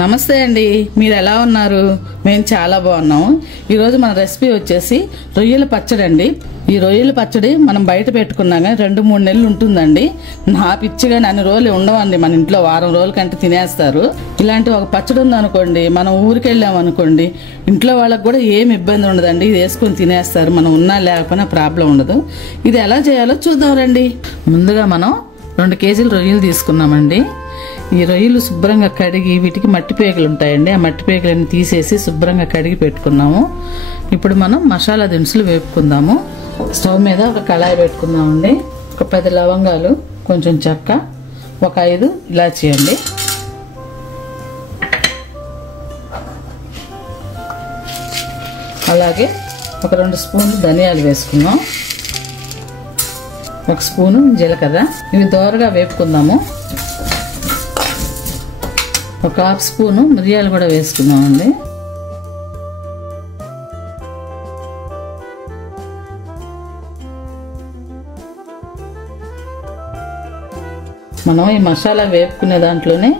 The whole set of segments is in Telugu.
నమస్తే అండి, మీరు ఎలా ఉన్నారు? మేము చాలా బాగున్నాము. ఈరోజు మన రెసిపీ వచ్చేసి రొయ్యల పచ్చడి అండి. ఈ రొయ్యల పచ్చడి మనం బయట పెట్టుకున్నాం కానీ 2-3 నెలలు ఉంటుందండి. నా పిచ్చిగాని అన్ని రోజులు ఉండవండి, మన ఇంట్లో వారం రోజుల కంటే తినేస్తారు. ఇలాంటి ఒక పచ్చడి ఉందనుకోండి, మనం ఊరికి వెళ్ళామనుకోండి, ఇంట్లో వాళ్ళకి కూడా ఏమి ఇబ్బంది ఉండదండి. ఇది వేసుకొని తినేస్తారు, మనం ఉన్నా లేకపోయినా ప్రాబ్లం ఉండదు. ఇది ఎలా చేయాలో చూద్దాం రండి. ముందుగా మనం 2 కేజీలు రొయ్యలు తీసుకున్నామండి. ఈ రొయ్యలు శుభ్రంగా కడిగి వీటికి మట్టి పేకలు ఉంటాయండి, ఆ మట్టి పేకలన్నీ తీసేసి శుభ్రంగా కడిగి పెట్టుకున్నాము. ఇప్పుడు మనం మసాలా దినుసులు వేపుకుందాము. స్టవ్ మీద ఒక కళాయి పెట్టుకుందామండి. ఒక 10 లవంగాలు, కొంచెం చెక్క, ఒక 5 ఇలాచీ అండి. అలాగే ఒక 2 స్పూన్లు ధనియాలు వేసుకుందాం, 1 స్పూను జీలకర్ర. ఇవి దోరగా వేపుకుందాము. ఒక 1/2 స్పూను మిరియాలు కూడా వేసుకుందామండి. మనం ఈ మసాలా వేపుకునే దాంట్లోనే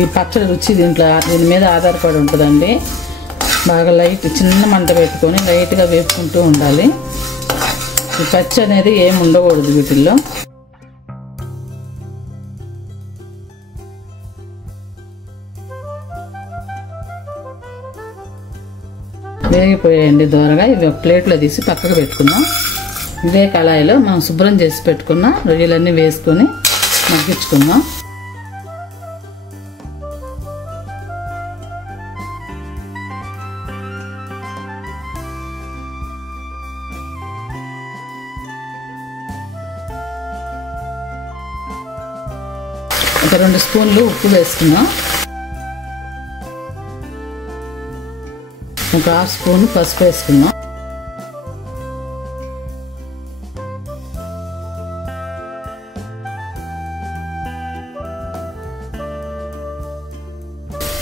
ఈ పచ్చడి రుచి దీని మీద ఆధారపడి ఉంటుందండి. బాగా చిన్న మంట పెట్టుకొని లైట్గా వేపుకుంటూ ఉండాలి. ఈ పచ్చి అనేది ఏమి ఉండకూడదు వీటిల్లో. వేగిపోయాయండి దోరగా. ఇవి ఒక ప్లేట్లో తీసి పక్కకు పెట్టుకుందాం. ఇదే కళాయిలో మనం శుభ్రం చేసి పెట్టుకున్న రొయ్యలన్నీ వేసుకొని మగ్గించుకుందాం. ఒక 2 స్పూన్లు ఉప్పు వేసుకుందాం, ఒక 1/2 స్పూన్ పసుపు వేసుకుందాం.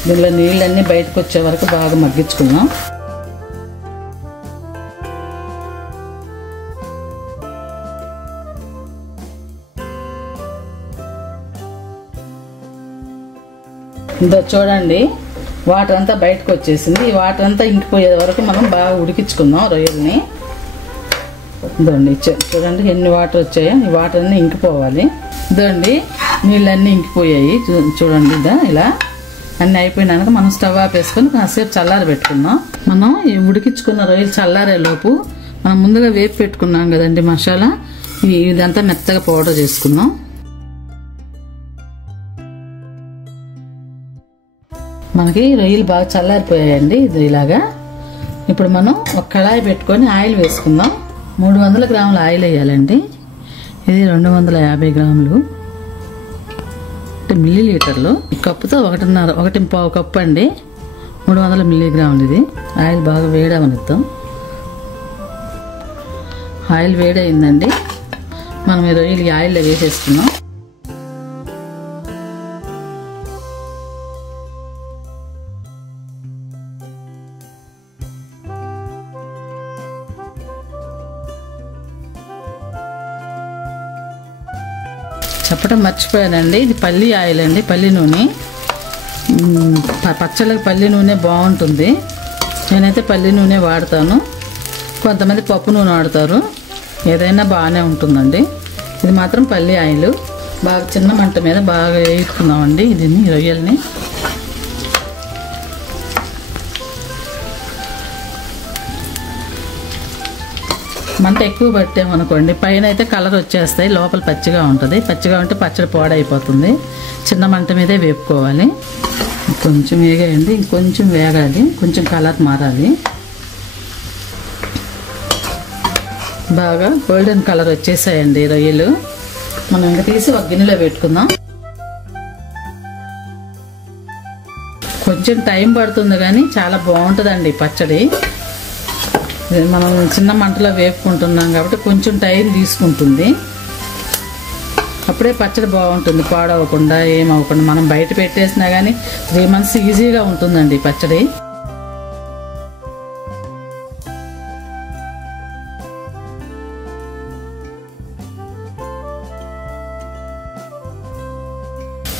దీనిలో నీళ్ళన్నీ బయటకు వచ్చే వరకు బాగా మగ్గించుకుందాం. ఇందో చూడండి, వాటర్ అంతా బయటకు వచ్చేసింది. ఈ వాటర్ అంతా ఇంకిపోయే వరకు మనం బాగా ఉడికించుకుందాం రొయ్యల్ని. ఇదండి చూడండి ఎన్ని వాటర్ వచ్చాయో, ఈ వాటర్ అన్నీ ఇంకిపోవాలి. ఇదండి నీళ్ళన్నీ ఇంకిపోయాయి చూడండి. ఇలా అన్నీ అయిపోయినాక మనం స్టవ్ ఆపేసుకొని కాసేపు చల్లారి పెట్టుకుందాం. మనం ఈ ఉడికించుకున్న రొయ్యలు చల్లారే లోపు మనం ముందుగా వేపి పెట్టుకున్నాం కదండి మసాలా, ఇదంతా మెత్తగా పౌడర్ చేసుకుందాం. మనకి రొయ్యలు బాగా చల్లారిపోయాయండి. ఇది ఇలాగా. ఇప్పుడు మనం ఒక కళాయి పెట్టుకొని ఆయిల్ వేసుకుందాం. 300 గ్రాముల ఆయిల్ వేయాలండి. ఇది 250 గ్రాములు మిల్లీలీటర్లు. ఈ కప్పుతో 1.5 కప్పు అండి, 300 మిల్లీగ్రాములు. ఇది ఆయిల్ బాగా వేడవనిద్దాం. ఆయిల్ వేడయిందండి. మనం ఈ రొయ్యలు ఆయిల్లో వేసేసుకున్నాం. చెప్పడం మర్చిపోయానండి, ఇది పల్లి ఆయిల్ అండి, పల్లి నూనె. పచ్చళ్ళకి పల్లి నూనె బాగుంటుంది. నేనైతే పల్లి నూనె వాడతాను. కొంతమంది పప్పు నూనె వాడతారు, ఏదైనా బాగానే ఉంటుందండి. ఇది మాత్రం పల్లి ఆయిల్. బాగా చిన్న మంట మీద బాగా వేసుకుందామండి దీన్ని, రొయ్యల్ని. మంట ఎక్కువ పెట్టామనుకోండి పైన అయితే కలర్ వచ్చేస్తాయి, లోపల పచ్చిగా ఉంటుంది. పచ్చిగా ఉంటే పచ్చడి పాడైపోతుంది. చిన్న మంట మీదే వేపుకోవాలి. కొంచెం వేగాయండి, ఇంకొంచెం వేగాలి, కొంచెం కలర్ మారాలి. బాగా గోల్డెన్ కలర్ వచ్చేసాయండి రొయ్యలు. మనం ఇంకా తీసి ఒక గిన్నెలో పెట్టుకుందాం. కొంచెం టైం పడుతుంది కానీ చాలా బాగుంటుందండి పచ్చడి. మనం చిన్న మంటలో వేపుకుంటున్నాం కాబట్టి కొంచెం టైం తీసుకుంటుంది. అప్పుడే పచ్చడి బాగుంటుంది, పాడవకుండా ఏమవ్వకుండా. మనం బయట పెట్టేసినా కానీ 3 months ఈజీగా ఉంటుందండి పచ్చడి.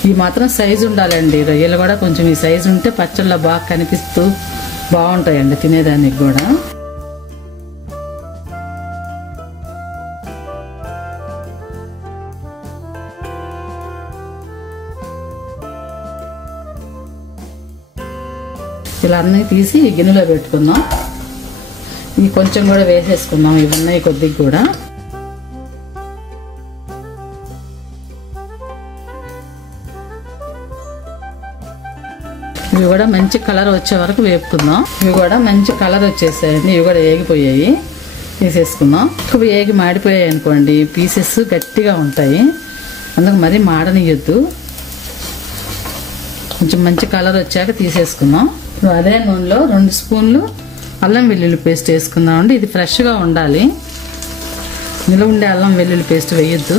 ఈ మాత్రం సైజు ఉండాలండి. రొయ్యలు కూడా కొంచెం ఈ సైజు ఉంటే పచ్చళ్ళలో బాగా కనిపిస్తూ బాగుంటాయండి తినేదానికి కూడా. ఇలా అన్నీ తీసి గిన్నెలో పెట్టుకుందాం. ఇవి కొంచెం కూడా వేసేసుకుందాం, ఇవి ఉన్నాయి కొద్దిగా కూడా. ఇవి కూడా మంచి కలర్ వచ్చే వరకు వేపుకుందాం. ఇవి కూడా మంచి కలర్ వచ్చేసాయండి, ఇవి కూడా ఏగిపోయాయి, తీసేసుకుందాం. ఇవి ఏగి మాడిపోయాయి అనుకోండి పీసెస్ గట్టిగా ఉంటాయి, అందుకు మరీ మాడనియొద్దు. కొంచెం మంచి కలర్ వచ్చాక తీసేసుకుందాం. అదే నూనెలో 2 స్పూన్లు అల్లం వెల్లుల్లి పేస్ట్ వేసుకుందాం అండి. ఇది ఫ్రెష్గా ఉండాలి, నిలువ ఉండే అల్లం వెల్లుల్లి పేస్ట్ వేయొద్దు.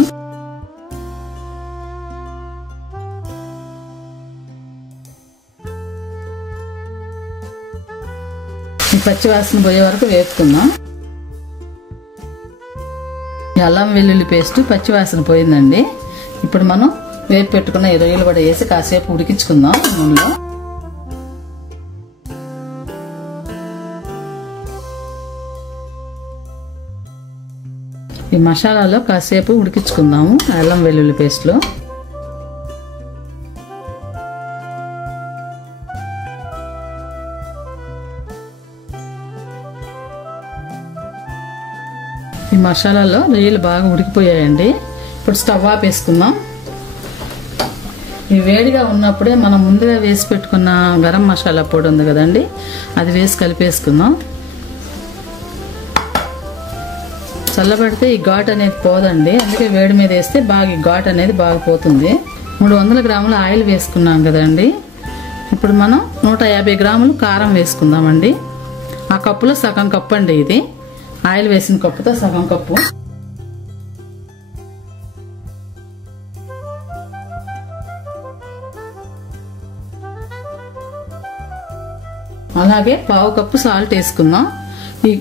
పచ్చి వాసన పోయే వరకు వేపుకుందాం. అల్లం వెల్లుల్లి పేస్ట్ పచ్చి వాసన పోయిందండి. ఇప్పుడు మనం వేపు పెట్టుకున్న ఈ రొయ్యలు కూడా వేసి కాసేపు ఉడికించుకుందాం నూనెలో. ఈ మసాలాలో కాసేపు ఉడికించుకుందాము అల్లం వెల్లుల్లి పేస్ట్లో. ఈ మసాలాలో రొయ్యలు బాగా ఉడికిపోయాయండి. ఇప్పుడు స్టవ్ ఆపేసుకుందాం. ఈ వేడిగా ఉన్నప్పుడే మనం ముందుగా వేసి పెట్టుకున్న గరం మసాలా పొడి ఉంది కదండి, అది వేసి కలిపేసుకుందాం. చల్లబడితే ఈ ఘాట్ అనేది పోదండి, అందుకే వేడి మీద వేస్తే బాగా ఈ ఘాట్ అనేది బాగా పోతుంది. 300 గ్రాముల ఆయిల్ వేసుకున్నాం కదండి. ఇప్పుడు మనం 150 గ్రాములు కారం వేసుకుందామండి. ఆ కప్పులో సగం కప్పు అండి ఇది, ఆయిల్ వేసిన కప్పుతో సగం కప్పు. అలాగే పావు కప్పు సాల్ట్ వేసుకుందాం. ఈ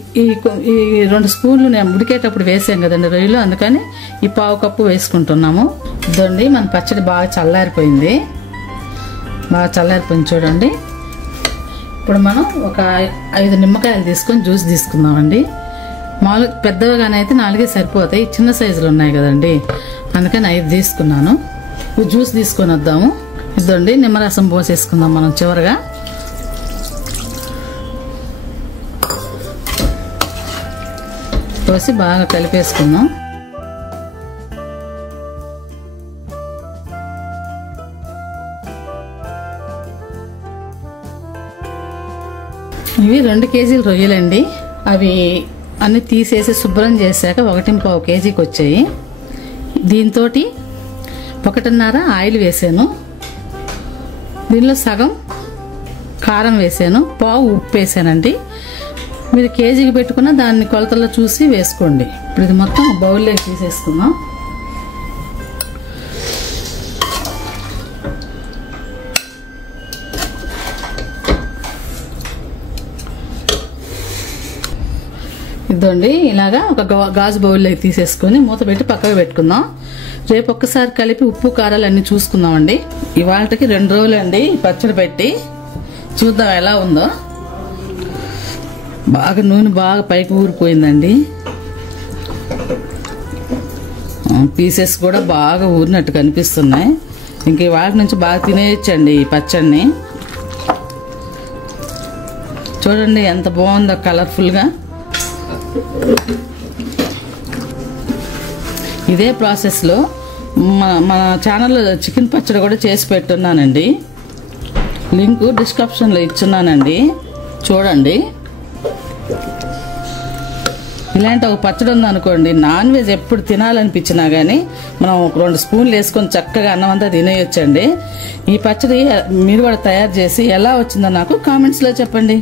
2 స్పూన్లు నేను ఉడికేటప్పుడు వేసాం కదండి రొయ్యలు, అందుకని ఈ పావు కప్పు వేసుకుంటున్నాము. ఇదండి మన పచ్చడి బాగా చల్లారిపోయింది, చూడండి. ఇప్పుడు మనం ఒక 5 నిమ్మకాయలు తీసుకొని జ్యూస్ తీసుకుందామండి. మామూలు పెద్దగానైతే 4 సరిపోతాయి, చిన్న సైజులు ఉన్నాయి కదండి, అందుకని 5 తీసుకున్నాను. జ్యూస్ తీసుకొని వద్దాము. ఇదండి నిమ్మరసం పోసేసుకుందాం మనం చివరిగా. పోసి బాగా కలిపేసుకుందాం. ఇవి 2 కేజీల రొయ్యలండి. అవి అన్ని తీసేసి శుభ్రం చేశాక 1.25 కేజీకి వచ్చాయి. దీంతో 1.5 ఆయిల్ వేసాను, దీనిలో సగం కారం వేసాను, పావు ఉప్పు వేసానండి. మీరు కేజీకి పెట్టుకున్న దాన్ని కొలతల్లో చూసి వేసుకోండి. ఇప్పుడు ఇది మొత్తం బౌల్లోకి తీసేసుకుందాం. ఇదండి ఇలాగా ఒక గాజు బౌల్లోకి తీసేసుకొని మూత పెట్టి పక్కకు పెట్టుకుందాం. రేపు ఒక్కసారి కలిపి ఉప్పు కారాలు అన్ని చూసుకుందామండి. ఇవాళకి 2 రోజులు అండి పచ్చడి పెట్టి, చూద్దాం ఎలా ఉందో. బాగా నూనె బాగా పైకి ఊరిపోయిందండి, పీసెస్ కూడా బాగా ఊరినట్టు కనిపిస్తున్నాయి. ఇంక ఇవాళ నుంచి బాగా తినేయచ్చండి ఈ పచ్చడిని. చూడండి ఎంత బాగుందో కలర్ఫుల్గా. ఇదే ప్రాసెస్లో మన ఛానల్లో చికెన్ పచ్చడి కూడా చేసి పెట్టున్నానండి, లింక్ డిస్క్రిప్షన్లో ఇచ్చున్నానండి, చూడండి. ఇలాంటి ఒక పచ్చడి ఉందనుకోండి, నాన్ వెజ్ ఎప్పుడు తినాలనిపించినా కానీ మనం ఒక 2 స్పూన్లు వేసుకొని చక్కగా అన్నం అంతా తినేయొచ్చండి. ఈ పచ్చడి మీరు కూడా తయారు చేసి ఎలా వచ్చిందో నాకు కామెంట్స్లో చెప్పండి.